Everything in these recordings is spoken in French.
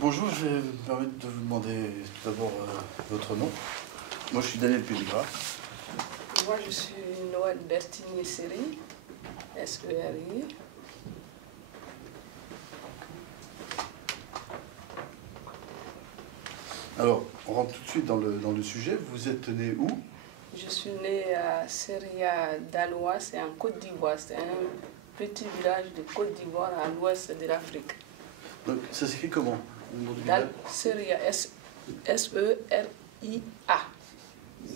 Bonjour, je vais me permettre de vous demander tout d'abord votre nom. Moi, je suis Daniel Pellegras. Moi, je suis Noël Bertigny-Seri, S-E-R-I. Alors, on rentre tout de suite dans le sujet. Vous êtes né où? Je suis née à Seria d'Aloa, c'est en Côte d'Ivoire. C'est un petit village de Côte d'Ivoire à l'ouest de l'Afrique. Donc, ça s'écrit comment, le nom du village? Seria, S-E-R-I-A.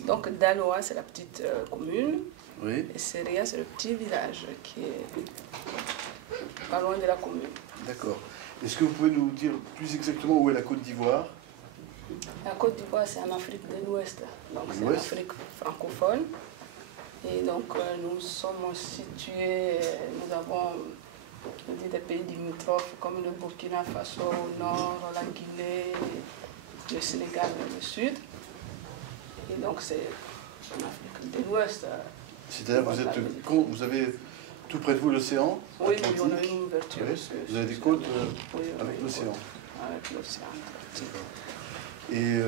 Donc, Daloa, c'est la petite commune. Oui. Et Seria, c'est le petit village qui est pas loin de la commune. D'accord. Est-ce que vous pouvez nous dire plus exactement où est la Côte d'Ivoire? La Côte d'Ivoire, c'est en Afrique de l'Ouest, donc c'est en Afrique francophone. Et donc nous sommes situés, nous avons des pays limitrophes comme le Burkina Faso au nord, la Guinée, le Sénégal au sud. Et donc c'est en Afrique de l'Ouest. C'est-à-dire que vous avez tout près de vous l'océan Atlantique. Oui, on a une ouverture. Oui. Vous avez des côtes avec l'océan. Avec l'océan Atlantique. Et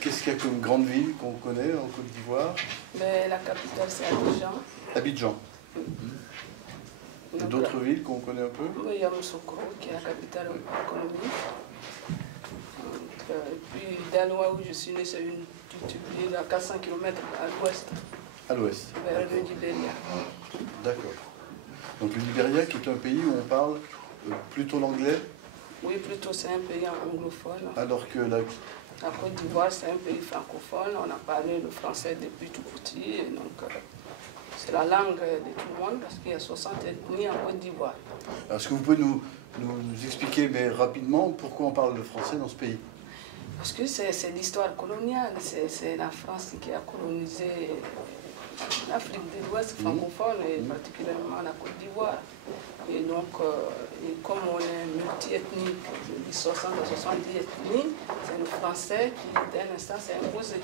qu'est-ce qu'il y a comme grande ville qu'on connaît en Côte d'Ivoire? La capitale, c'est Abidjan. Abidjan. Et d'autres villes qu'on connaît un peu? Oui, il y a Moussokro, qui est la capitale économique. Et puis Daloa, où je suis né, c'est une petite ville à 400 km à l'ouest. À l'ouest. Vers le Libéria. D'accord. Donc le Libéria, qui est un pays où on parle plutôt l'anglais? Oui, plutôt c'est un pays anglophone. Alors que la Côte d'Ivoire, c'est un pays francophone. On a parlé le français depuis tout petit. Et donc, c'est la langue de tout le monde parce qu'il y a 60 ethnies en Côte d'Ivoire. Est-ce que vous pouvez nous expliquer, mais rapidement, pourquoi on parle le français dans ce pays? Parce que c'est l'histoire coloniale. C'est la France qui a colonisé l'Afrique de l'Ouest francophone et particulièrement la Côte d'Ivoire. Et donc, comme on est multi-ethnique, je dis 60 à 70 ethnies, c'est le français qui, d'un instant, s'est imposé.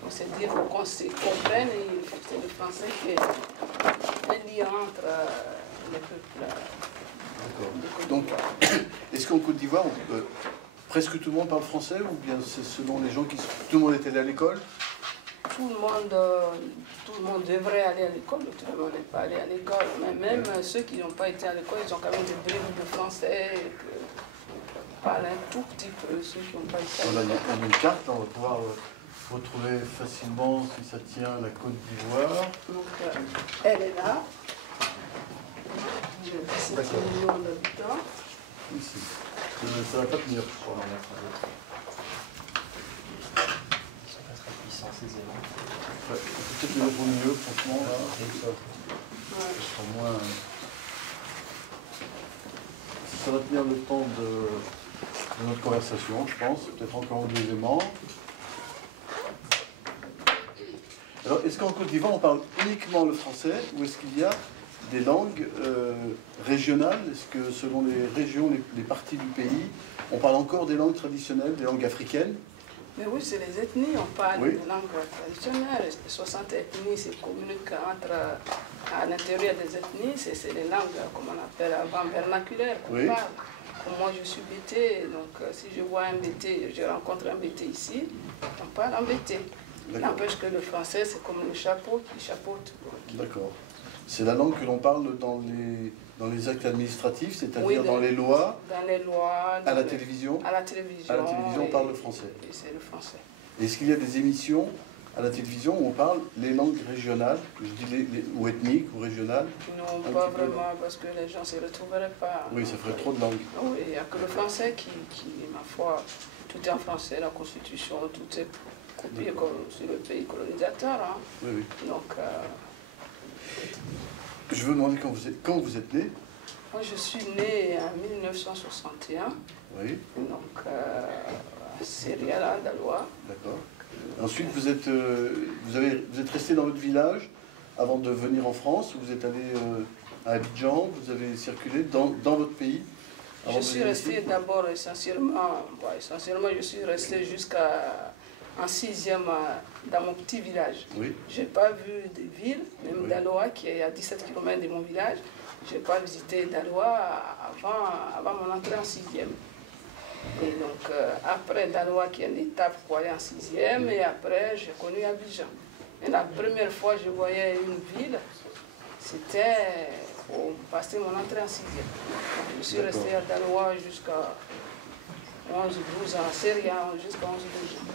Donc, c'est dire qu'on se comprenne et c'est le français qui est un lien entre les peuples. D'accord. Donc, est-ce qu'en Côte d'Ivoire, presque tout le monde parle français ou bien c'est selon les gens qui... Tout le monde est allé à l'école? Tout le monde devrait aller à l'école, tout le monde n'est pas allé à l'école. Mais même ceux qui n'ont pas été à l'école, ils ont quand même des bribes de français, parlent un tout petit peu, ceux qui n'ont pas été à l'école. Voilà, il y a une carte, on va pouvoir retrouver facilement, si ça tient, la Côte d'Ivoire. Donc, elle est là. 17 millions d'habitants. Ici. Ça ne va pas tenir, je crois. Ouais, peut-être le mettre au milieu, franchement, là, comme ça. Ouais. Ce sera moins... Ça va tenir le temps de notre conversation, je pense, peut-être encore au deuxièmement. Alors, est-ce qu'en Côte d'Ivoire, on parle uniquement le français, ou est-ce qu'il y a des langues régionales? Est-ce que selon les régions, les parties du pays, on parle encore des langues traditionnelles, des langues africaines? Mais oui, c'est les ethnies, on parle des langues traditionnelles. 60 ethnies se communiquent à l'intérieur des ethnies, c'est les langues, comme on appelle avant, vernaculaires qu'on parle. Moi, je suis bété, donc si je vois un bété, je rencontre un bété ici, on parle en bété. N'empêche que le français, c'est comme le chapeau qui chapeaute. D'accord. C'est la langue que l'on parle dans les actes administratifs, c'est-à-dire dans les lois, à la télévision. À la télévision. À la télévision, on parle le français. Et c'est le français. Est-ce qu'il y a des émissions à la télévision où on parle les langues régionales, je dis ou ethniques ou régionales? Non, pas vraiment, parce que les gens ne se retrouveraient pas. Oui, ça ferait trop de langues. Oui, il n'y a que le français qui, ma foi, tout est en français, la Constitution, tout est copié comme sur le pays colonisateur. Hein. Oui, oui. Donc, je veux demander quand vous êtes né? Moi, je suis né en 1961. Oui. Donc, à Seria, là, Daloa. D'accord. Ensuite, vous êtes resté dans votre village avant de venir en France, vous êtes allé à Abidjan, vous avez circulé dans votre pays? Je suis resté d'abord essentiellement, je suis resté jusqu'à en 6e dans mon petit village. Oui. Je n'ai pas vu de ville, même Daloa qui est à 17 km de mon village. Je n'ai pas visité Daloa avant mon entrée en 6e. Et donc, après Daloa, qui est une étape pour aller en 6e, et après, j'ai connu Abidjan. Et la première fois que je voyais une ville, c'était pour passer mon entrée en 6e. Je suis resté à Daloa jusqu'à 11-12 ans, Serie A jusqu'à 11-12 ans.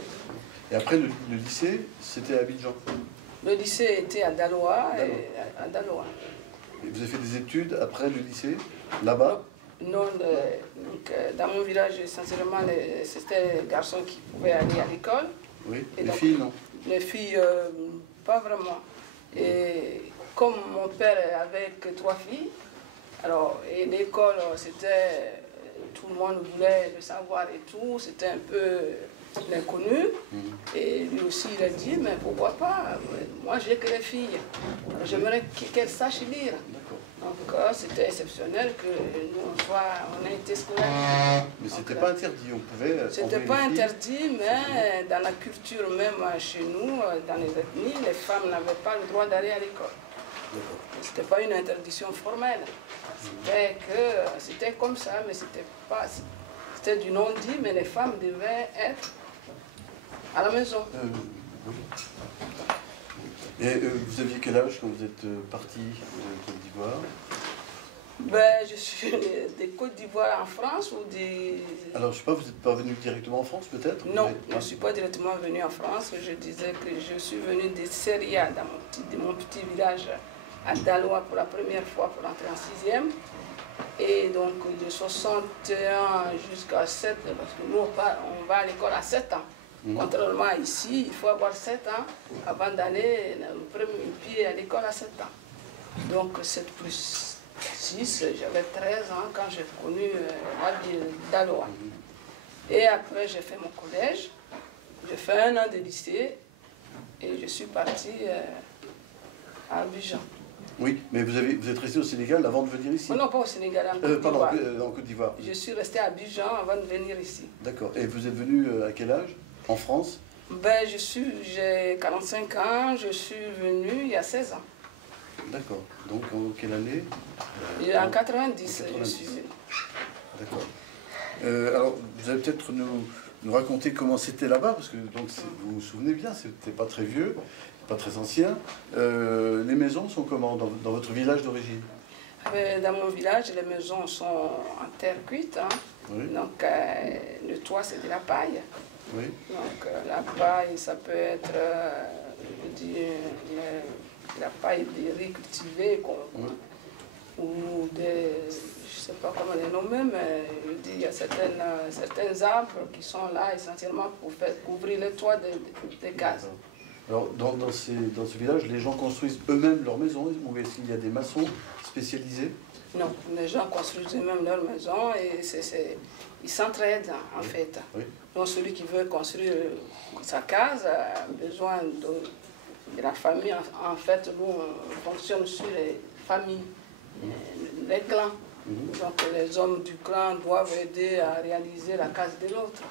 Et après, le lycée, c'était à Abidjan? Le lycée était à Daloa. Daloa. À Daloa. Et vous avez fait des études après le lycée, là-bas? Non, donc, dans mon village, essentiellement, c'était les garçons qui pouvaient aller à l'école. Oui, et les donc, filles, non? Les filles, pas vraiment. Et comme mon père avait que 3 filles, alors, et l'école, c'était, tout le monde voulait le savoir et tout, c'était un peu l'inconnu. Et lui aussi, il a dit, mais pourquoi pas? Moi, j'ai que les filles. J'aimerais qu'elles sachent lire. Donc, c'était exceptionnel que nous, on ait été scolarisés. Mais c'était pas interdit, on pouvait... C'était pas interdit, mais dans la culture même chez nous, dans les ethnies, les femmes n'avaient pas le droit d'aller à l'école. C'était pas une interdiction formelle. C'était comme ça, mais c'était pas... C'était du non-dit, mais les femmes devaient être à la maison. Et vous aviez quel âge quand vous êtes parti de Côte d'Ivoire? Ben, je suis des Côte d'Ivoire en France ou des... Alors, je sais pas, vous n'êtes pas venu directement en France, peut-être? Non, je ne suis pas directement venu en France. Je disais que je suis venu de Serie A, dans mon petit village à Daloa pour la première fois pour entrer en 6e. Et donc, de 61 jusqu'à 7, parce que nous, on va à l'école à 7 ans. Contrairement à ici, il faut avoir 7 ans avant d'aller le premier pied à l'école à 7 ans. Donc 7 plus 6, j'avais 13 ans quand j'ai connu Daloa. Et après, j'ai fait mon collège, j'ai fait 1 an de lycée et je suis parti à Abidjan. Oui, mais vous êtes resté au Sénégal avant de venir ici? Oh non, pas au Sénégal, en Côte d'Ivoire. Pardon, en Côte d'Ivoire. Je suis resté à Abidjan avant de venir ici. D'accord. Et vous êtes venu à quel âge? En France? Ben, j'ai 45 ans, je suis venu il y a 16 ans. D'accord. Donc en quelle année? En 90, je suis venu. D'accord. Alors, vous allez peut-être nous raconter comment c'était là-bas, parce que donc, vous vous souvenez bien, c'était pas très vieux, pas très ancien. Les maisons sont comment dans votre village d'origine? Dans mon village, les maisons sont en terre cuite. Hein. Oui. Donc, le toit, c'est de la paille. Oui. Donc, la paille, ça peut être, je dis, la paille de riz cultivé, ou des, je ne sais pas comment les nommer, mais je dis, il y a certains arbres qui sont là essentiellement pour faire couvrir le toit des cases. Alors, dans ce village, les gens construisent eux-mêmes leur maison, ou est-ce qu'il y a des maçons spécialisés? Non, les gens construisent eux-mêmes leur maison et ils s'entraident en fait. Oui. Donc celui qui veut construire sa case a besoin de la famille. En fait, nous, on fonctionne sur les familles, les clans. Donc les hommes du clan doivent aider à réaliser la case de l'autre.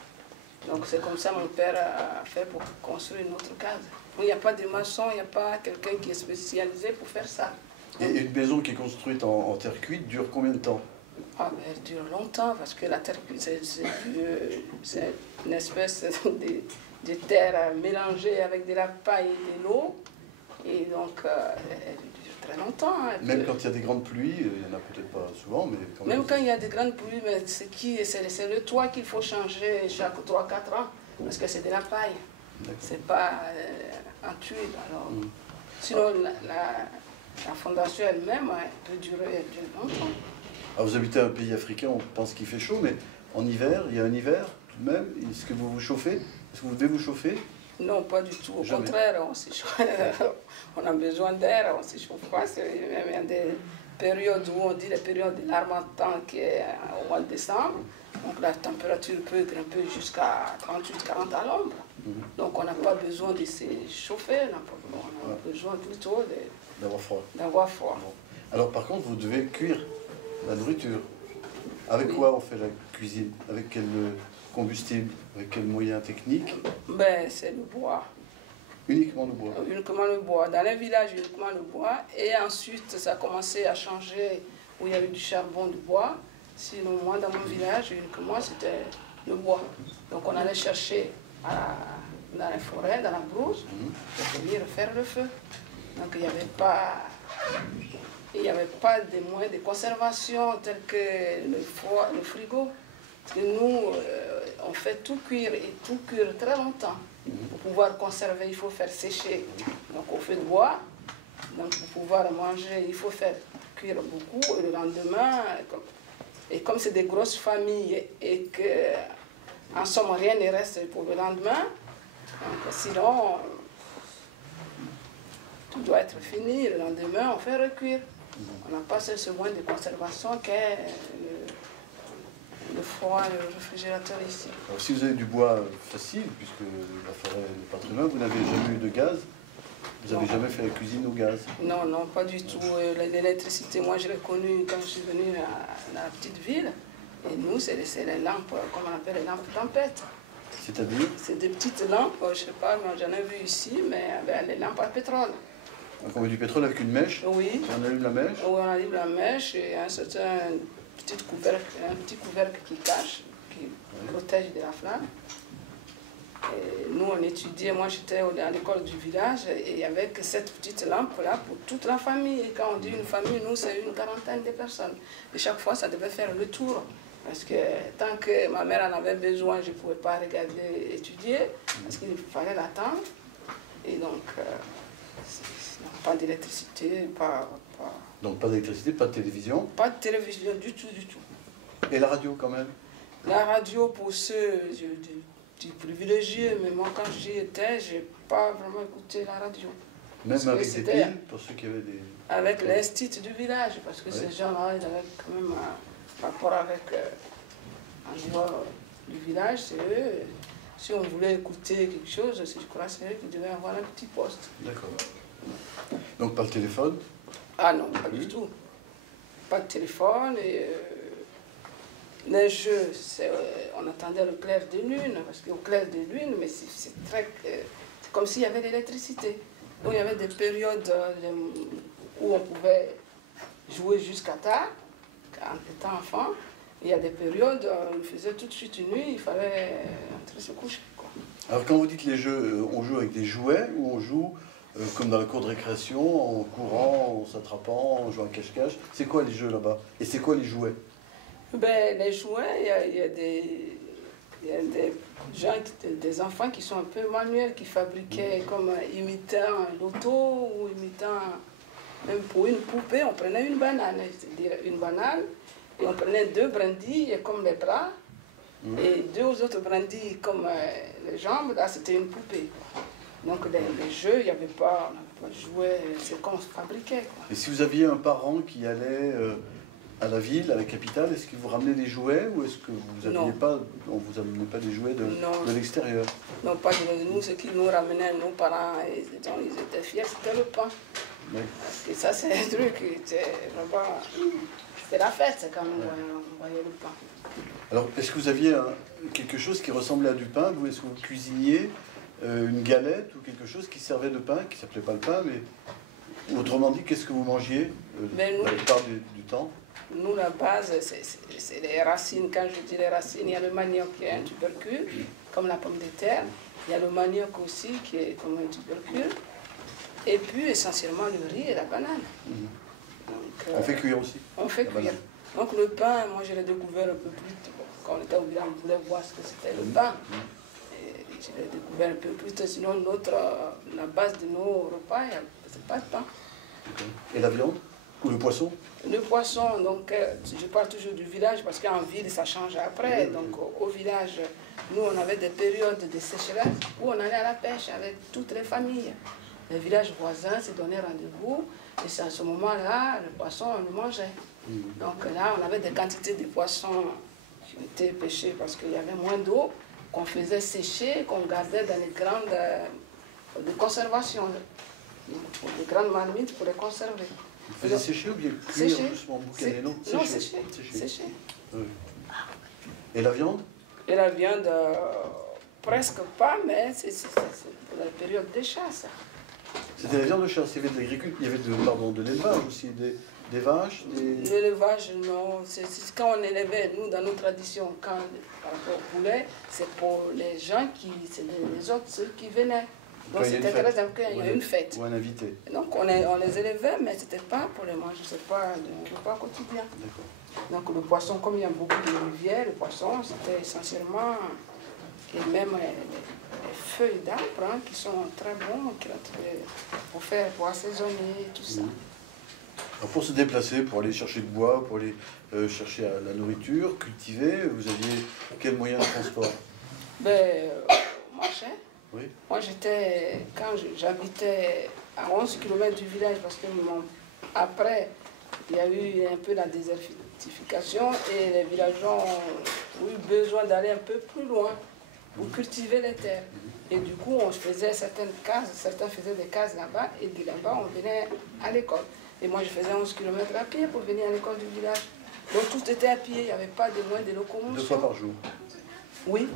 Donc c'est comme ça mon père a fait pour construire notre case. Il n'y a pas de maçon, il n'y a pas quelqu'un qui est spécialisé pour faire ça. Et une maison qui est construite en terre cuite dure combien de temps? Elle dure longtemps parce que la terre cuite, c'est une espèce de terre mélangée avec de la paille et de l'eau. Et donc, elle dure très longtemps. Même quand il y a des grandes pluies, il n'y en a peut-être pas souvent, mais quand même. Même quand il y a des grandes pluies, mais c'est le toit qu'il faut changer chaque 3-4 ans parce que c'est de la paille. C'est pas en tuile. Alors, sinon, la fondation elle-même peut durer longtemps. Alors vous habitez un pays africain, on pense qu'il fait chaud, mais en hiver, il y a un hiver tout de même. Est-ce que vous vous chauffez? Est-ce que vous devez vous chauffer? Non, pas du tout. Au contraire, on a besoin d'air, on ne se chauffe pas. Il y a des périodes où on dit les périodes de l'harmattan qui est au mois de décembre. Donc la température peut grimper jusqu'à 38-40 à l'ombre. Donc on n'a pas besoin de se chauffer, on a besoin plutôt d'avoir froid. Bon. Alors par contre, vous devez cuire la nourriture. Avec quoi on fait la cuisine? Avec quel combustible? Avec quel moyen technique? C'est le bois. Uniquement le bois? Uniquement le bois. Dans les villages, uniquement le bois. Et ensuite, ça a commencé à changer où il y avait du charbon de bois. Sinon, moi, dans mon village, uniquement, c'était le bois. Donc on allait chercher dans la forêt, dans la brousse, pour venir faire le feu. Donc il n'y avait pas de moyens de conservation tels que le frigo. Parce que nous, on fait tout cuire et tout cuire très longtemps. Pour pouvoir conserver, il faut faire sécher. Donc au feu de bois. Donc pour pouvoir manger, il faut faire cuire beaucoup. Et le lendemain, comme c'est des grosses familles et que en somme rien ne reste pour le lendemain, donc sinon tout doit être fini. Le lendemain, on fait recuire. On n'a pas ce moyen de conservation qu'est le froid, le réfrigérateur ici. Alors, si vous avez du bois facile, puisque la forêt n'est pas très loin, vous n'avez jamais eu de gaz? Vous n'avez jamais fait la cuisine au gaz? Non, non, pas du tout. L'électricité, moi je l'ai connue quand je suis venue à la petite ville. Et nous, c'est les lampes, comme on appelle les lampes tempêtes. C'est-à-dire? C'est des petites lampes, je ne sais pas, j'en ai vu ici, mais les lampes à pétrole. Donc on met du pétrole avec une mèche? Oui. On allume la mèche? Oui, on allume la mèche et un petit couvercle qui cache, qui protège de la flamme. Et nous, on étudiait, moi j'étais à l'école du village, et avec cette petite lampe-là pour toute la famille. Et quand on dit une famille, nous, c'est une quarantaine de personnes. Et chaque fois, ça devait faire le tour. Parce que tant que ma mère en avait besoin, je ne pouvais pas regarder, étudier, parce qu'il fallait l'attendre. Et donc, pas d'électricité, Donc pas d'électricité, pas de télévision? Pas de télévision du tout, du tout. Et la radio quand même? La radio pour ceux du privilégié, mais moi quand j'y étais, je n'ai pas vraiment écouté la radio. Même avec des piles, pour ceux qui avaient des... Avec l'institut du village, parce que ces gens-là, ils avaient quand même un rapport avec, en dehors du village, c'est eux. Si on voulait écouter quelque chose, je crois que c'est eux qui devaient avoir un petit poste. D'accord. Donc pas le téléphone? Ah non, pas du tout. Pas de téléphone. Et, les jeux, on attendait le clair de lune, parce qu'au clair de lune, mais c'est comme s'il y avait de l'électricité. Donc il y avait des périodes où on pouvait jouer jusqu'à tard, en étant enfant. Il y a des périodes où on faisait tout de suite une nuit, il fallait entrer se coucher, quoi. Alors quand vous dites les jeux, on joue avec des jouets ou on joue comme dans la cour de récréation, en courant, en s'attrapant, en jouant à cache-cache? C'est quoi les jeux là-bas? Et c'est quoi les jouets? Ben, les jouets, il y a des gens, des enfants qui sont un peu manuels, qui fabriquaient comme imitant l'auto ou imitant, même pour une poupée, on prenait une banane, c'est-à-dire une banane, et on prenait 2 brindilles comme les bras, et 2 autres brindilles comme les jambes, là c'était une poupée. Donc les jeux, il n'y avait pas de jouets, c'est comme on se fabriquait, quoi. Et si vous aviez un parent qui allait à la ville, à la capitale, est-ce qu'il vous ramenait des jouets ou est-ce que vous aviez pas, on vous amenait pas des jouets de l'extérieur? Non, pas de nous. Ce qui nous ramenait, nos parents, ils étaient fiers, c'était le pain. Oui. Et ça, c'est un truc qui était vraiment... C'était la fête quand on voyait le pain. Alors, est-ce que vous aviez quelque chose qui ressemblait à du pain? Est-ce que vous cuisiniez une galette ou quelque chose qui servait de pain, qui s'appelait pas le pain, mais autrement dit, qu'est-ce que vous mangiez la plupart du temps? Nous, la base, c'est les racines. Quand je dis les racines, il y a le manioc qui est un tubercule, comme la pomme de terre. Il y a le manioc aussi qui est comme un tubercule. Et puis, essentiellement, le riz et la banane. Donc, on fait cuire aussi? On fait cuire. Donc, le pain, moi, je l'ai découvert un peu plus tôt. Quand on était au village, on voulait voir ce que c'était le pain. Et je l'ai découvert un peu plus tôt. Sinon, la base de nos repas, c'est pas de pain. Et la viande? Ou le poisson? Le poisson, donc je parle toujours du village parce qu'en ville ça change après. Donc au village, nous on avait des périodes de sécheresse où on allait à la pêche avec toutes les familles. Les villages voisins se donnaient rendez-vous et c'est à ce moment-là, le poisson on le mangeait. Donc là on avait des quantités de poissons qui étaient pêchés parce qu'il y avait moins d'eau, qu'on faisait sécher, qu'on gardait dans les grandes de conservation, des grandes marmites pour les conserver. Vous faisiez sécher ou bien cuire justement boucaner? Non, sécher. Oui. Et la viande? Et la viande, presque pas, mais c'est la période des chasses. C'était la viande de chasse, il y avait de l'agriculture, il y avait de l'élevage aussi, Des vaches, L'élevage, non. C'est quand on élevait, nous, dans nos traditions, par rapport au poulet, c'est pour les gens c'est les autres, ceux qui venaient. Donc c'était très important, il y a une fête. Ou un invité. Donc on les élevait, mais c'était pas pour les manger, c'est pas le repas quotidien. Donc le poisson, comme il y a beaucoup de rivières, le poisson, c'était essentiellement, et même les feuilles d'arbre, qui sont très bons, pour assaisonner, tout ça. Alors pour se déplacer, pour aller chercher du bois, pour aller chercher la nourriture, cultiver, vous aviez quel moyen de transport? On marchait. Oui. Moi, quand j'habitais à 11 km du village, parce que après, il y a eu un peu la désertification et les villageois ont eu besoin d'aller un peu plus loin pour cultiver les terres. Et du coup, on faisait certaines cases, certains faisaient des cases là-bas, et de là-bas, on venait à l'école. Et moi, je faisais 11 km à pied pour venir à l'école du village. Donc tout était à pied, il n'y avait pas de moyens de locomotion. 2 fois par jour? Oui,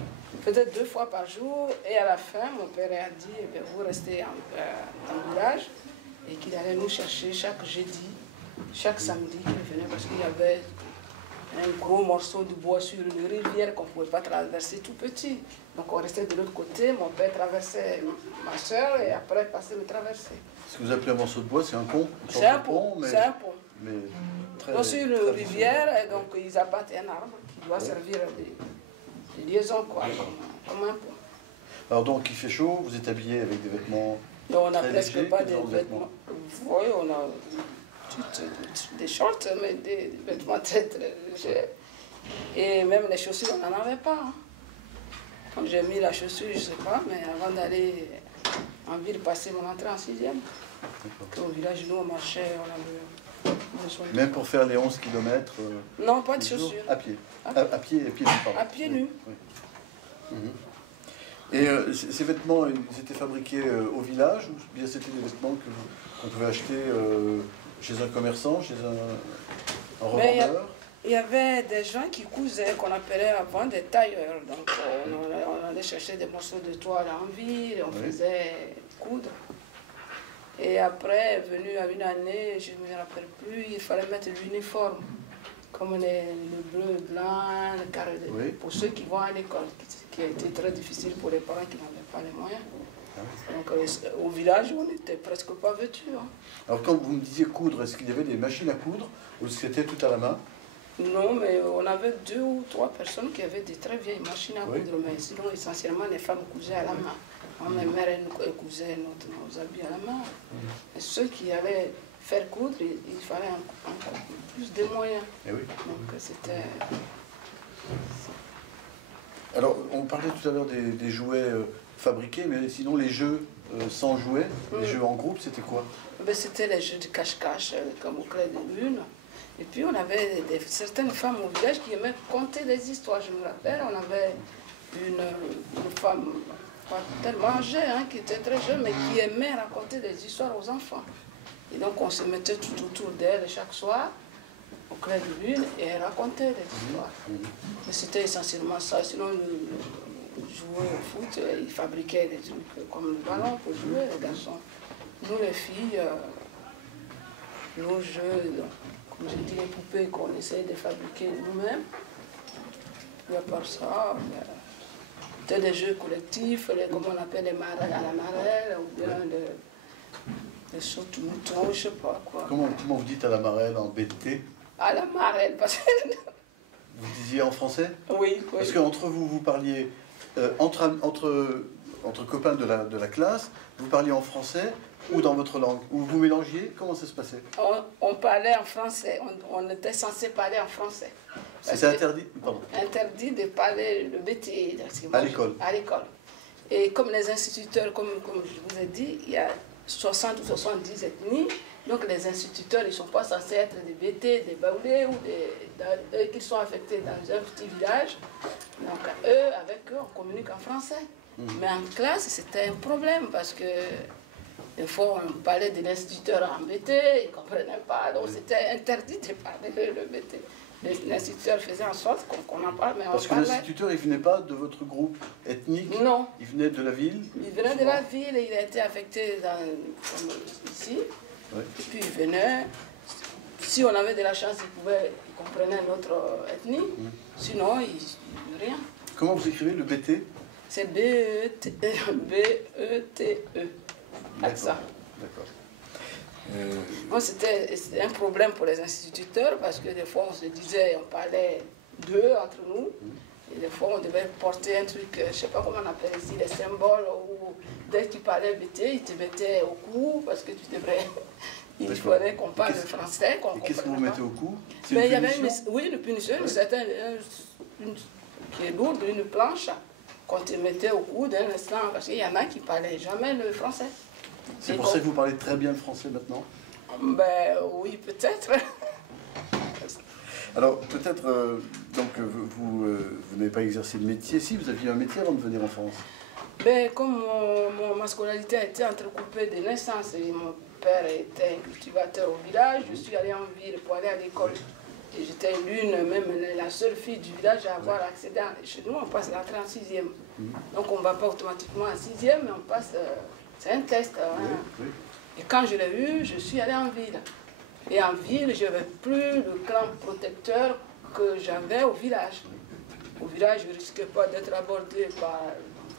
peut-être 2 fois par jour. Et à la fin, mon père a dit, eh bien, vous restez dans le village, et qu'il allait nous chercher chaque jeudi, chaque samedi qu'il venait, parce qu'il y avait un gros morceau de bois sur une rivière qu'on ne pouvait pas traverser tout petit. Donc on restait de l'autre côté, mon père traversait ma soeur et après passait le traverser. Ce que vous appelez un morceau de bois, c'est un pont? C'est un pont, c'est un pont. Mais très, donc sur une rivière, et donc ils abattent un arbre qui doit servir de liaison, quoi, comme un pont. Alors donc il fait chaud, vous êtes habillé avec des vêtements donc on n'a très presque légers, pas de vêtements. Oui, on a des shorts, mais des vêtements très très légers. Et même les chaussures, on n'en avait pas. Quand j'ai mis la chaussure, je ne sais pas, mais avant d'aller en ville, passer mon entrée en 6e, au village, nous, on marchait, on avait besoin de... Même pour faire les 11 km Non, pas de chaussures. À pied. À pied nus, pardon. À pied nus. Oui. Et ces vêtements, ils étaient fabriqués au village ou bien c'était des vêtements qu'on pouvait acheter chez un commerçant, chez un revendeur? Il y avait des gens qui cousaient, qu'on appelait avant des tailleurs. Donc on allait chercher des morceaux de toile en ville, on faisait coudre. Et après, venu à une année, je ne me rappelle plus, il fallait mettre l'uniforme, comme le bleu, blanc, le carré, pour ceux qui vont à l'école, qui a été très difficile pour les parents qui n'avaient pas les moyens. Donc au village, on n'était presque pas vêtus. Hein. Alors quand vous me disiez coudre, est-ce qu'il y avait des machines à coudre ou c'était tout à la main? Non, mais on avait 2 ou 3 personnes qui avaient des très vieilles machines à coudre, mais sinon essentiellement les femmes cousaient à la main. Mes mères, elles cousaient nos habits à la main. Et ceux qui allaient faire coudre, il fallait encore plus de moyens. Eh oui. Donc c'était... Alors on parlait tout à l'heure des jouets fabriqués, mais sinon les jeux sans jouets, les jeux en groupe, c'était quoi? C'était les jeux de cache-cache, comme au Clair de Lune. Et puis on avait certaines femmes au village qui aimaient conter des histoires. Je me rappelle, on avait une femme pas tellement âgée, qui était très jeune, mais qui aimait raconter des histoires aux enfants. Et donc on se mettait tout autour d'elle chaque soir, au Clair de Lune, et elle racontait des histoires. Mais c'était essentiellement ça. Sinon, jouer au foot, ils fabriquaient des trucs comme le ballon pour jouer, les garçons. Nous, les filles, nos jeux, comme j'ai dit, les poupées qu'on essayait de fabriquer nous-mêmes. Et à part ça, c'était des jeux collectifs, comme on appelle les marelles à la marelle, ou bien des sautes moutons, je ne sais pas quoi. Comment vous dites à la marelle en BT? À la marelle, parce que... Vous disiez en français? Oui. Parce qu'entre vous, vous parliez, entre copains de la classe, vous parliez en français ou dans votre langue? Ou vous mélangiez? Comment ça se passait? On parlait en français, on était censé parler en français. C'était interdit? Pardon. Interdit de parler le BT. À l'école? À l'école. Et comme les instituteurs, comme je vous ai dit, il y a 60 ou 70 ethnies, donc les instituteurs, ils ne sont pas censés être des BT, des Baoulés ou qui sont affectés dans un petit village. Donc avec eux, on communique en français. Mais en classe, c'était un problème parce que des fois, on parlait de l'instituteur en BT, ils ne comprenaient pas, donc c'était interdit de parler le BT. L'instituteur faisait en sorte qu'on en parle, mais on parlait. Parce que l'instituteur, il ne venait pas de votre groupe ethnique? Non. Il venait de la ville? Il venait de la ville et il a été affecté comme ici. Oui. Et puis il venait si on avait de la chance, ils comprenaient notre ethnie. Sinon, rien. Comment vous écrivez le BT? C'est B-E-T-E. B-E-T-E. Accent. D'accord. Bon, c'était un problème pour les instituteurs parce que des fois on se disait, on parlait d'eux entre nous. Et des fois on devait porter un truc, je ne sais pas comment on appelle ici, les symboles, ou dès que tu parlais BT, ils te mettaient au cou parce que tu devrais. Il fallait qu'on parle le français. Qu'est-ce que vous mettez au cou? Mais il y avait une punition, qui est lourde, une planche qu'on te mettait au cou d'un instant, parce qu'il y en a qui ne parlaient jamais le français. C'est pour ça que vous parlez très bien le français maintenant? Ben oui, peut-être. Alors peut-être, donc vous n'avez pas exercé de métier. Si, vous aviez un métier avant de venir en France? Ben, comme ma scolarité a été entrecoupée de naissance et mon père était cultivateur au village, je suis allée en ville pour aller à l'école. Et j'étais même la seule fille du village à avoir accédé. Chez nous, on passe l'entrée en 6e. Donc on ne va pas automatiquement en 6e, mais on passe. C'est un test. Hein. Oui. Et quand je l'ai eu, je suis allée en ville. Et en ville, je n'avais plus le clan protecteur que j'avais au village. Au village, je ne risquais pas d'être abordé par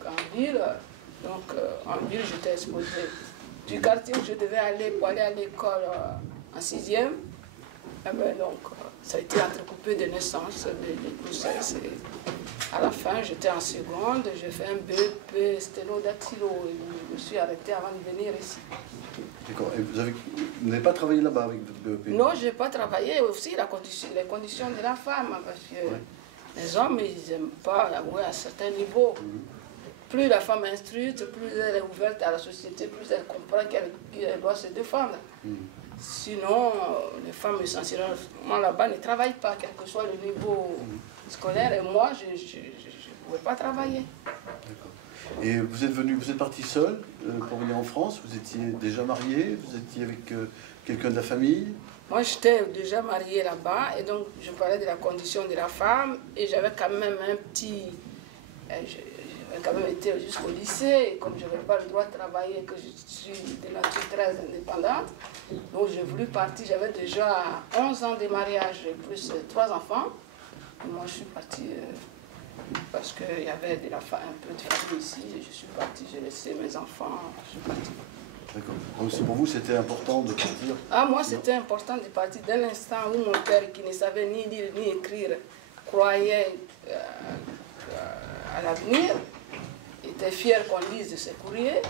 en ville. Donc en ville, j'étais exposée. Du quartier où je devais aller pour aller à l'école en 6e, eh ben, donc, ça a été entrecoupé de naissance, de grossesse. À la fin, j'étais en seconde, j'ai fait un BEP sténodactylo et je me suis arrêtée avant de venir ici. D'accord. Et vous n'avez pas travaillé là-bas avec votre BEP? Non, je n'ai pas travaillé. Aussi, les conditions de la femme, parce que les hommes, ils n'aiment pas avouer à certains niveaux. Plus la femme est instruite, plus elle est ouverte à la société, plus elle comprend qu'elle doit se défendre. Sinon, les femmes essentiellement là-bas ne travaillent pas, quel que soit le niveau scolaire. Et moi, je ne pouvais pas travailler. D'accord. Et vous êtes parti seul pour venir en France? Vous étiez déjà marié? Vous étiez avec quelqu'un de la famille? Moi, j'étais déjà mariée là-bas, et donc je parlais de la condition de la femme, et j'avais quand même un petit... J'avais quand même été jusqu'au lycée, et comme je n'avais pas le droit de travailler, que je suis de nature très indépendante, donc j'ai voulu partir. J'avais déjà 11 ans de mariage, plus 3 enfants. Et moi, je suis partie parce qu'il y avait un peu de famille ici, et je suis partie, j'ai laissé mes enfants, je suis partie. D'accord. Donc pour vous, c'était important de partir? Ah, moi, c'était important de partir dès l'instant où mon père, qui ne savait ni lire ni écrire, croyait à l'avenir, était fier qu'on lise ses courriers.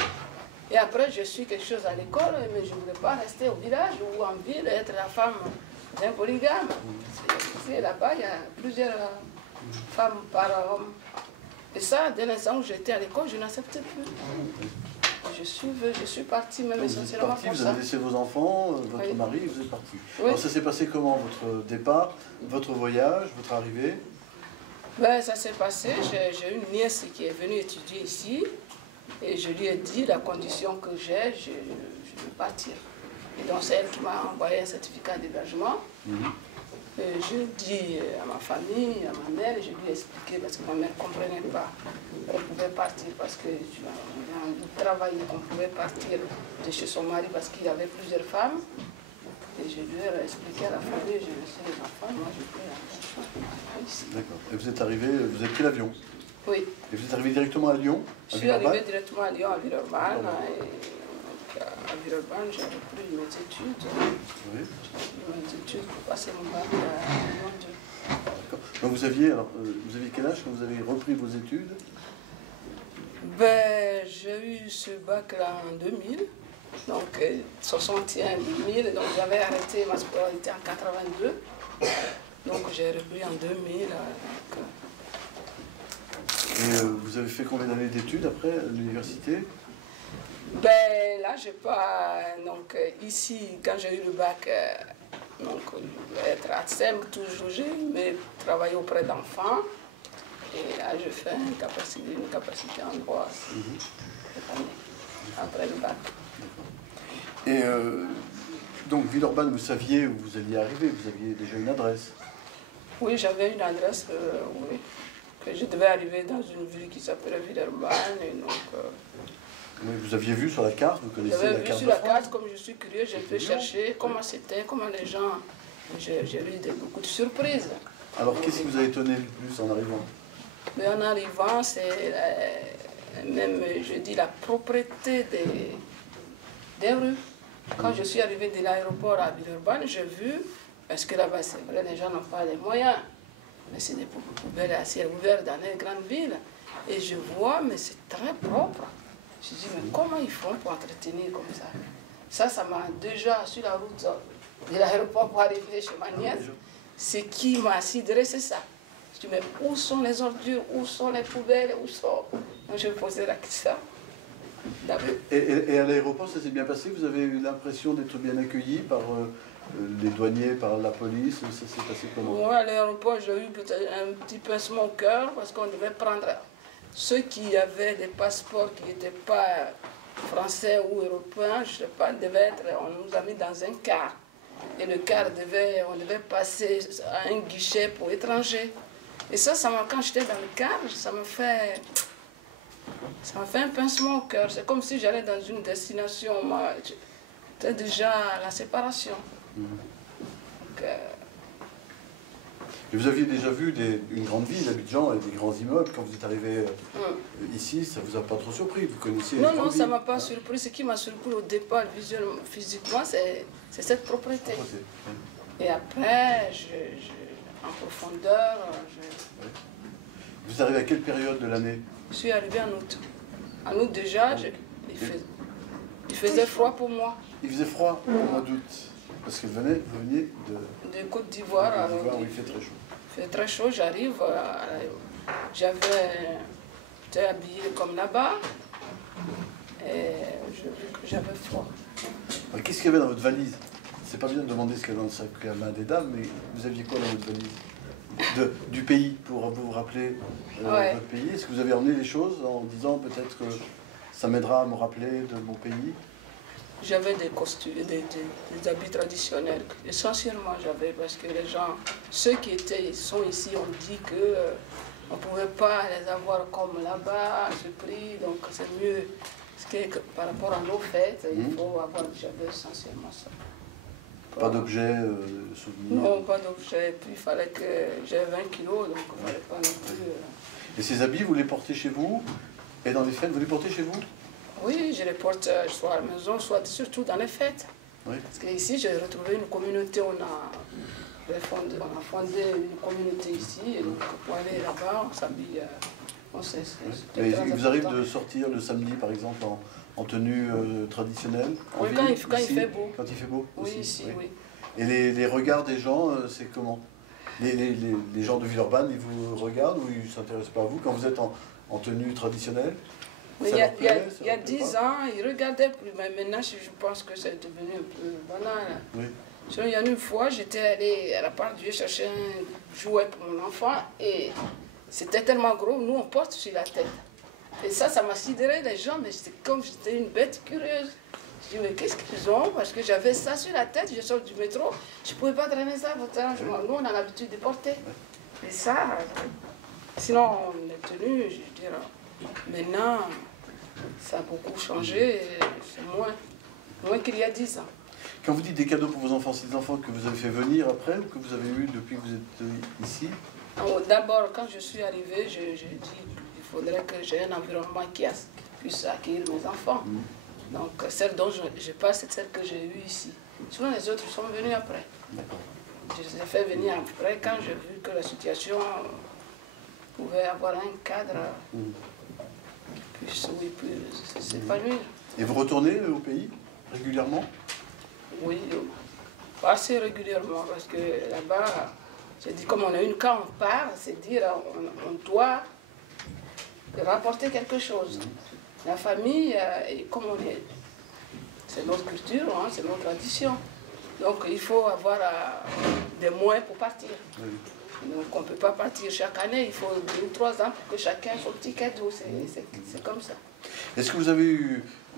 Et après, je suis quelque chose à l'école, mais je ne voulais pas rester au village ou en ville, être la femme d'un polygame. Là-bas, il y a plusieurs femmes par homme. Et ça, dès l'instant où j'étais à l'école, je n'acceptais plus. Je suis partie même essentiellement pour ça. Vous avez laissé vos enfants, votre mari, et vous êtes parti. Oui. Alors ça s'est passé comment, votre départ, votre voyage, votre arrivée? Ben, ça s'est passé, j'ai une nièce qui est venue étudier ici, et je lui ai dit la condition que j'ai, je veux partir. Et donc c'est elle qui m'a envoyé un certificat d'hébergement. Et je dis à ma famille, à ma mère, je lui ai expliqué parce que ma mère ne comprenait pas qu'on pouvait partir parce que j'avais envie de travailler, qu'on pouvait partir de chez son mari parce qu'il y avait plusieurs femmes. Et je lui ai expliqué à la famille, j'ai laissé les enfants, moi je pris ici. D'accord. Et vous êtes arrivé, vous avez pris l'avion? Oui. Et vous êtes arrivé directement à Lyon? Je suis arrivé directement à Lyon, à Villeurbanne. À Villeurbanne, j'ai repris mes études. Oui. Mes études pour passer mon bac à Lyon 2. D'accord. Donc vous aviez quel âge quand vous avez repris vos études? Ben, j'ai eu ce bac-là en 2000. Donc 61 2000, donc j'avais arrêté ma scolarité en 82, donc j'ai repris en 2000. Et vous avez fait combien d'années d'études après à l'université? Ben là, j'ai pas. Donc ici, quand j'ai eu le bac, donc être ATSEM, toujours j'ai travaillé auprès d'enfants. Et là, je fais une capacité en droit cette année, après le bac. Et donc, Villeurbanne, vous saviez où vous alliez arriver, vous aviez déjà une adresse? Oui, j'avais une adresse, oui, que je devais arriver dans une ville qui s'appelait Villeurbanne. Et donc, mais vous aviez vu sur la carte, vous connaissez la carte? J'avais vu sur la carte, comme je suis curieux, j'ai pu chercher comment c'était, comment les gens J'ai eu beaucoup de surprises. Alors, qu'est-ce qui vous a étonné le plus en arrivant? Mais en arrivant, c'est même, je dis, la propreté des rues. Quand je suis arrivée de l'aéroport à Villeurbanne, j'ai vu, parce que là-bas, c'est vrai, les gens n'ont pas les moyens, mais c'est des poubelles à ciel ouvert dans les grandes villes. Et je vois, mais c'est très propre. Je dis, mais comment ils font pour entretenir comme ça? Ça m'a déjà, sur la route de l'aéroport pour arriver chez ma nièce, ce qui m'a sidéré, c'est ça. Je dis, mais où sont les ordures, où sont les poubelles, où sont... Donc je me posais la question. Et à l'aéroport, ça s'est bien passé? Vous avez eu l'impression d'être bien accueilli par les douaniers, par la police? Ça s'est passé comment? Moi, à l'aéroport, j'ai eu peut-être un petit pincement au cœur parce qu'on devait prendre ceux qui avaient des passeports qui n'étaient pas français ou européens, je ne sais pas, on nous a mis dans un car. Et le car, on devait passer à un guichet pour étrangers. Et ça quand j'étais dans le car, ça m'a fait un pincement au cœur. C'est comme si j'allais dans une destination. C'était déjà la séparation. Donc, et vous aviez déjà vu une grande ville, Abidjan, et des grands immeubles. Quand vous êtes arrivé ici, ça ne vous a pas trop surpris? Vous connaissiez? Non, ça ne m'a pas surpris. Ce qui m'a surpris au départ, visuellement, physiquement, c'est cette propreté. Et après, en profondeur... Vous arrivez à quelle période de l'année? Je suis arrivée en août. En août déjà, il faisait froid pour moi. Il faisait froid au mois d'août, parce que vous veniez de Côte d'Ivoire. Où il fait très chaud. Il fait très chaud, j'arrive, j'étais habillée comme là-bas, et je vis que j'avais froid. Qu'est-ce qu'il y avait dans votre valise? C'est pas bien de demander ce qu'il y a dans le sac à main des dames, mais vous aviez quoi dans votre valise? Du pays, pour vous rappeler votre pays. Est-ce que vous avez emmené des choses en disant peut-être que ça m'aidera à me rappeler de mon pays? J'avais des costumes, des habits traditionnels. Essentiellement, j'avais, parce que les gens, ceux qui sont ici, ont dit qu'on ne pouvait pas les avoir comme là-bas, à ce prix, donc c'est mieux. Parce que par rapport à nos fêtes, il faut avoir, j'avais essentiellement ça. Pas d'objet, souvenirs? Non, pas d'objet. Puis il fallait que j'aie 20 kilos, donc il ne fallait pas non plus... Et ces habits, vous les portez chez vous? Et dans les fêtes, vous les portez chez vous? Oui, je les porte soit à la maison, soit surtout dans les fêtes. Oui. Parce qu'ici, j'ai retrouvé une communauté, on a fondé une communauté ici, et donc pour aller là-bas, on s'habille... Mais il vous arrive de sortir le samedi, par exemple, en tenue traditionnelle? Oui, quand il fait beau. Quand il fait beau? Oui, aussi, ici, oui. Et les regards des gens, c'est comment? Les gens de Villeurbanne, ils vous regardent ou ils ne s'intéressent pas à vous quand vous êtes en tenue traditionnelle? Mais il y a 10 ans, ils ne regardaient plus, mais maintenant, je pense que c'est devenu un peu banal. Oui. Il y a une fois, j'étais allée à la part Dieu chercher un jouet pour mon enfant et c'était tellement gros, nous on porte sur la tête. Et ça m'a sidéré, les gens, mais c'était comme j'étais une bête curieuse. Je dis, mais qu'est-ce qu'ils ont? Parce que j'avais ça sur la tête, je sors du métro, je ne pouvais pas traîner ça, votre arrangement. Nous, on a l'habitude de porter. Et ça, sinon, on est tenu, je veux dire, maintenant, ça a beaucoup changé, c'est moins qu'il y a 10 ans. Quand vous dites des cadeaux pour vos enfants, c'est des enfants que vous avez fait venir après ou que vous avez eu depuis que vous êtes ici? D'abord, quand je suis arrivée, je dis qu'il faudrait que j'ai un environnement qui puisse accueillir mes enfants. Donc, celle dont je parle, c'est celle que j'ai eue ici. Souvent, les autres sont venus après. Je les ai fait venir après quand j'ai vu que la situation pouvait avoir un cadre qui puisse s'épanouir. Et vous retournez au pays régulièrement? Oui, assez régulièrement, parce que là-bas, j'ai dit, comme on a quand on part, c'est dire, on doit rapporter quelque chose. La famille, comme on est, c'est notre culture, hein, c'est notre tradition. Donc il faut avoir des moyens pour partir. Oui. Donc on ne peut pas partir chaque année, il faut 2 ou 3 ans pour que chacun ait son petit cadeau, c'est comme ça. Est-ce que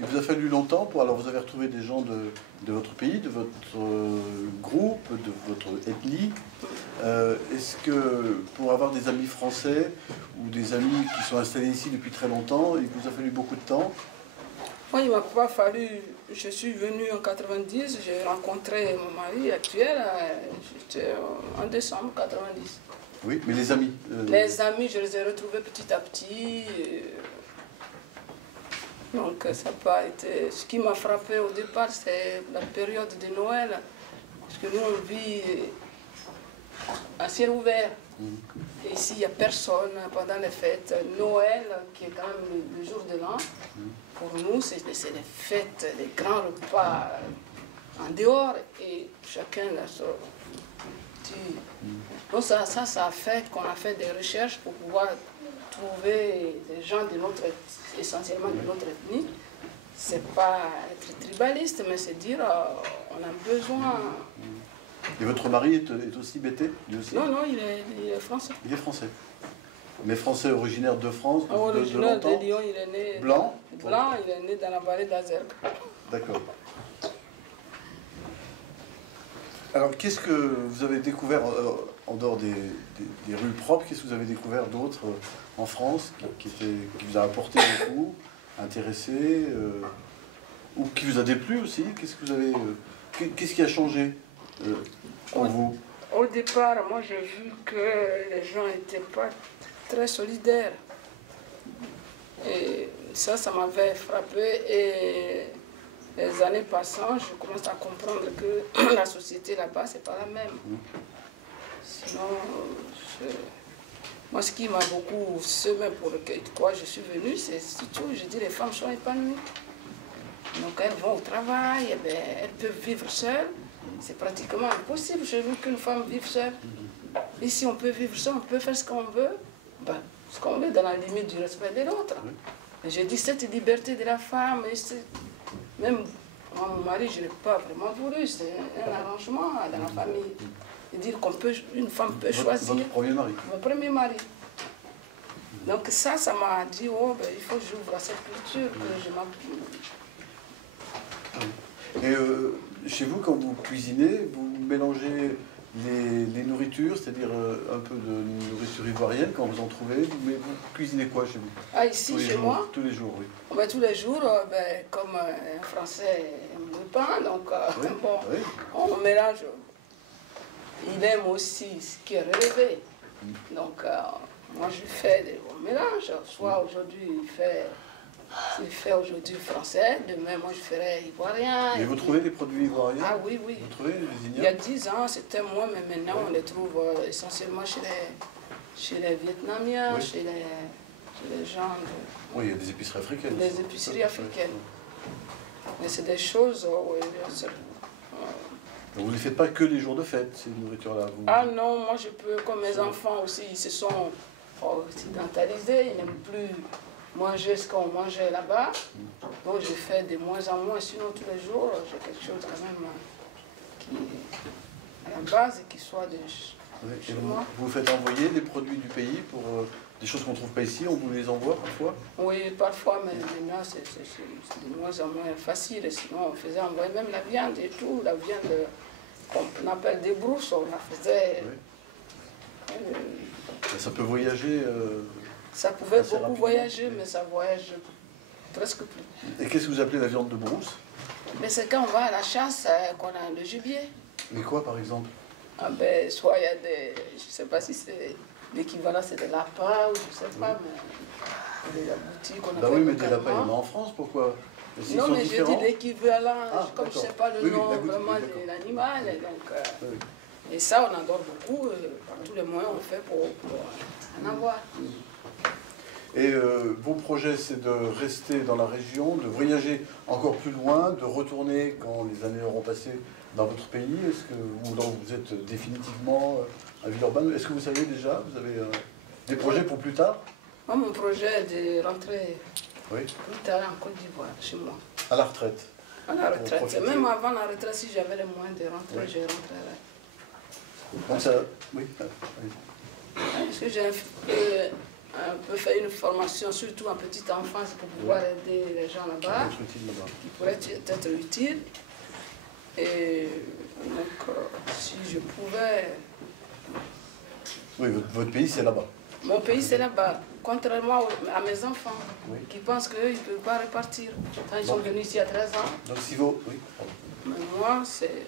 il vous a fallu longtemps pour, alors vous avez retrouvé des gens de votre pays, de votre groupe, de votre ethnie. Est-ce que pour avoir des amis français ou des amis qui sont installés ici depuis très longtemps, il vous a fallu beaucoup de temps? Moi, il ne m'a pas fallu. Je suis venue en 90, j'ai rencontré mon mari actuel, j'étais en décembre 90. Oui, mais les amis Les amis, je les ai retrouvés petit à petit. Donc, ça n'a pas été. Ce qui m'a frappé au départ, c'est la période de Noël. Parce que nous, on vit à ciel ouvert. Et ici, il n'y a personne pendant les fêtes. Noël, qui est quand même le jour de l'an, pour nous, c'est les fêtes, les grands repas en dehors. Et chacun a son petit. Donc, ça a fait qu'on a fait des recherches pour pouvoir trouver des gens de notre, essentiellement de notre ethnie. C'est pas être tribaliste, mais c'est dire on a besoin. Et votre mari est aussi bété, lui aussi? Non, non, il est français. Il est français. Mais français originaire de France, originaire de de Lyon, il est né. Blanc? Blanc, il est né dans la vallée d'Azergue. D'accord. Alors, qu'est-ce que vous avez découvert en dehors des rues propres? Qu'est-ce que vous avez découvert d'autre en France qui vous a apporté beaucoup, intéressé, ou qui vous a déplu aussi? Qu'est-ce que vous avez, qu'est-ce qui a changé pour vous? Au départ, moi j'ai vu que les gens n'étaient pas très solidaires. Et ça m'avait frappé. Et les années passant, je commence à comprendre que la société là-bas, c'est pas la même. Sinon, moi ce qui m'a beaucoup semé pour quoi je suis venue, c'est surtout, je dis, les femmes sont épanouies. Donc elles vont au travail, eh bien, elles peuvent vivre seules. C'est pratiquement impossible chez nous qu'une femme vive seule. Ici, on peut vivre seul, on peut faire ce qu'on veut, ce qu'on veut dans la limite du respect de l'autre. J'ai dit cette liberté de la femme, et même moi, mon mari, je n'ai pas vraiment voulu, c'est un arrangement dans la famille. De dire qu'une femme peut choisir. Votre premier mari? Mon premier mari. Donc ça m'a dit, oh, ben, il faut que j'ouvre à cette culture, que je m'appuie. Et chez vous, quand vous cuisinez, vous mélangez les nourritures, c'est-à-dire un peu de nourriture ivoirienne, quand vous en trouvez, mais vous cuisinez quoi chez vous? Ah, ici, chez moi? Tous les jours, oui. Ben, tous les jours, comme un Français aime le pain, donc oui, bon, oui. On mélange. Il aime aussi ce qui est relevé. Donc, moi, je fais des bons mélanges. Soit aujourd'hui, il fait aujourd'hui français, demain, moi, je ferai ivoirien. Et vous trouvez des produits ivoiriens? Ah oui, oui. Vous trouvez les Il y a 10 ans, c'était moi, mais maintenant, on les trouve essentiellement chez les Vietnamiens, oui. chez les gens Oui, il y a des épiceries africaines. des épiceries africaines. Mais c'est des choses... Vous ne les faites pas que les jours de fête, ces nourritures-là? Ah non, moi je peux, comme mes enfants aussi, ils se sont occidentalisés, ils n'aiment plus manger ce qu'on mangeait là-bas. Donc je fais de moins en moins, sinon tous les jours, j'ai quelque chose quand même qui est à la base et qui soit de chez moi. Vous faites envoyer des produits du pays pour des choses qu'on ne trouve pas ici, on vous les envoie parfois? Oui, parfois, mais maintenant c'est de moins en moins facile. Sinon on faisait envoyer même la viande et tout, la viande qu'on appelle des brousses, on la faisait. Oui. Ça peut voyager. Ça pouvait beaucoup voyager, mais ça voyage presque plus. Et qu'est-ce que vous appelez la viande de brousse? Mais c'est quand on va à la chasse qu'on a le gibier. Mais quoi par exemple? Ah ben, soit il y a des. Je ne sais pas si c'est l'équivalent, c'est des lapins ou je ne sais pas, mais des boutiques qu'on appelle. Oui, mais des lapins, il y en a en France, pourquoi? Non, mais je dis l'équivalent, comme je ne sais pas le nom vraiment de l'animal. Et ça, on en donne beaucoup, par tous les moyens on fait pour en avoir. Et vos projets, c'est de rester dans la région, de voyager encore plus loin, de retourner quand les années auront passé dans votre pays? Est-ce que vous êtes définitivement à Villeurbanne? Est-ce que vous savez déjà, vous avez des projets pour plus tard? Moi, mon projet est de rentrer oui. plus tard en Côte d'Ivoire, chez moi. À la retraite? À la retraite. Même avant la retraite, si j'avais les moyens de rentrer, je rentrerais. Donc ça, oui. Parce que j'ai un peu fait une formation, surtout en petite enfance, pour pouvoir aider les gens là-bas, qui pourraient être utiles. Et donc, si je pouvais... Oui, votre pays, c'est là-bas. Mon pays, c'est là-bas. Contrairement à mes enfants, Oui. qui pensent qu'ils ne peuvent pas repartir. Quand ils sont venus ici à 13 ans. Donc si vous, oui, pardon. Mais moi, c'est...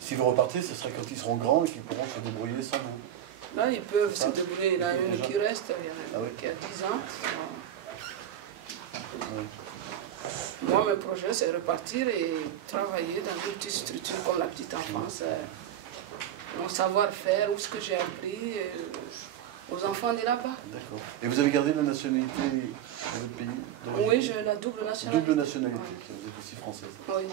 Si vous repartez, ce sera quand ils seront grands et qu'ils pourront se débrouiller sans vous. Là, ils peuvent Ça, se débrouiller. Il y en a une déjà. qui reste, il y en a Ah une oui. qui a 10 ans. Oui. Moi, mon projet, c'est repartir et travailler dans une petite structure comme la petite enfance. Mon savoir-faire, ou ce que j'ai appris aux enfants de là-bas. D'accord. Et vous avez gardé la nationalité de votre pays d'origine? Oui, j'ai la double nationalité. Double nationalité, Oui. vous êtes aussi française. Oui.